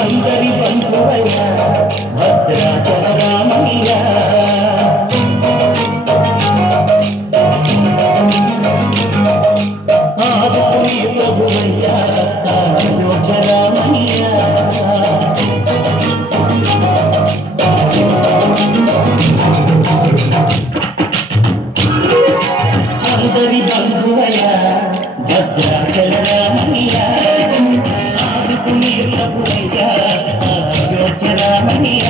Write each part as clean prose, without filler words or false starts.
అందరి బంధువయ్యా భద్రాచల రామయ్య ఆదుకునే ప్రభువయ్యా అయోధ్య రామయ్య అందరి బంధువయ్యా భద్రాచల రామయ్య ఆదుకునే ప్రభువయ్యా అయోధ్య రామయ్య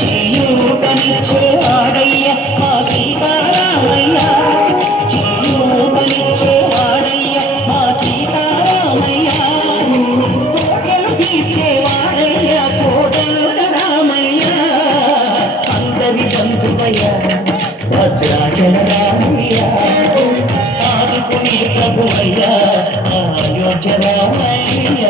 చేయూతనిచ్చే వాడయ్య మా సీతారామయ్య చేయూతనిచ్చే వాడయ్య మా సీతారామయ్య కోటలు తీర్చే వాడయ్య కోటలు రామయ్య అందరి బంధువయ్య భద్రాచల రామయ్య ఆదుకునే ప్రభువయ్య అయోధ్య రామయ్య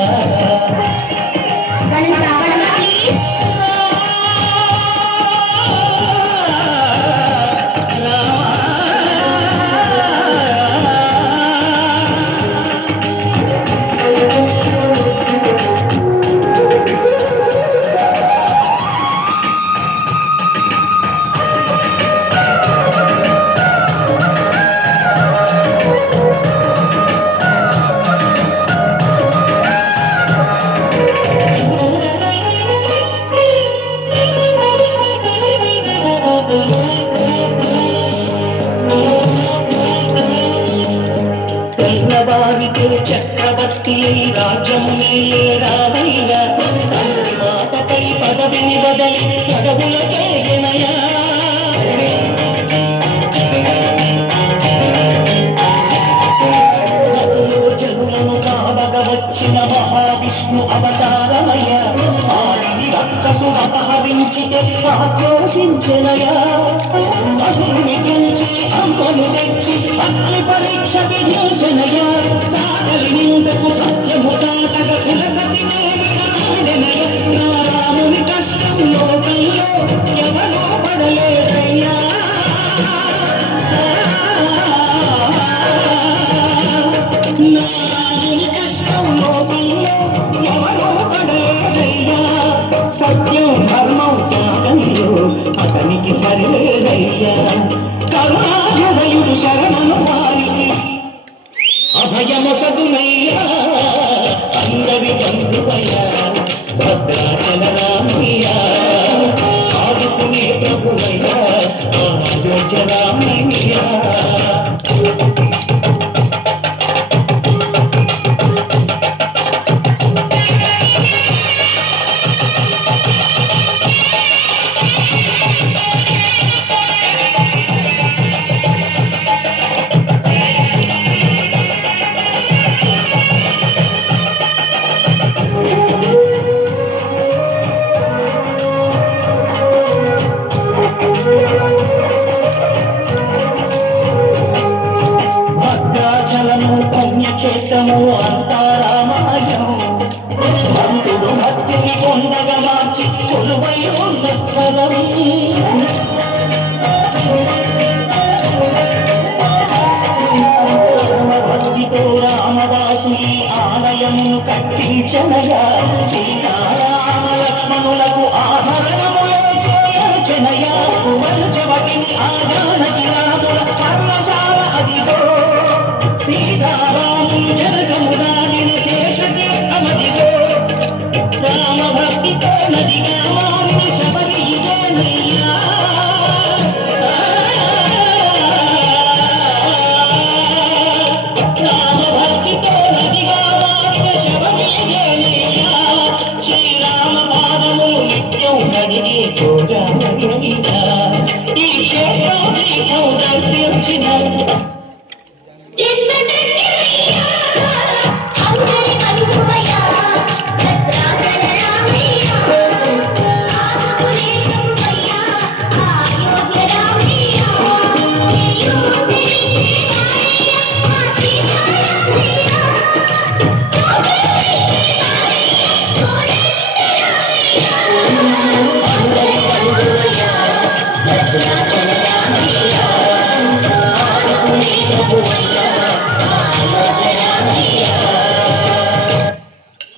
వారికి చక్రవర్తి రాజ్యం మేలే రామయ్య తండ్రి మాటపై పదవిని బదలి పదవులకే వినయ జనులను కావగ వచ్చిన మహావిష్ణు అవతారమయ్య ఆవిని రక్కసు అపహరించితే ఆక్రోశించనయ అసురుని పెంచి అమ్మను తెచ్చి అగ్ని పరీక్ష విధించనయ సాగలి నిందకు సత్యము చాటగ కులసతి నా రాముని కష్టం లోకంలో ఎవరో పడలేదయ్యా నా రాముని కష్టం లోకంలో ఎవరో పడలేదయ్యా సత్యం ధర్మం త్యాగంలో అతనికి సరిలేదయ్యా కరుణాహృదయుడు శరణను వారికి అభయమసదునయ్యా అందరి బంధువయ్యా భద్రాచల రామయ్య ఆదుకునే ప్రభువయ్యా అయోధ్య రామయ్య పుణ్యక్షేత్రము అంతా రామాయం భక్తుడు భక్తిని పొందగా మార్చి కొలువై ఉన్న స్థలం భక్తితో రామదాసుని ఆలయమును కట్టించనగా సీతారామ లక్ష్మణులకు ఆభరణములే చేయచనయా వంచవటిని ఆ జానకి రాముల పర్ణశాల అదిగో సీతా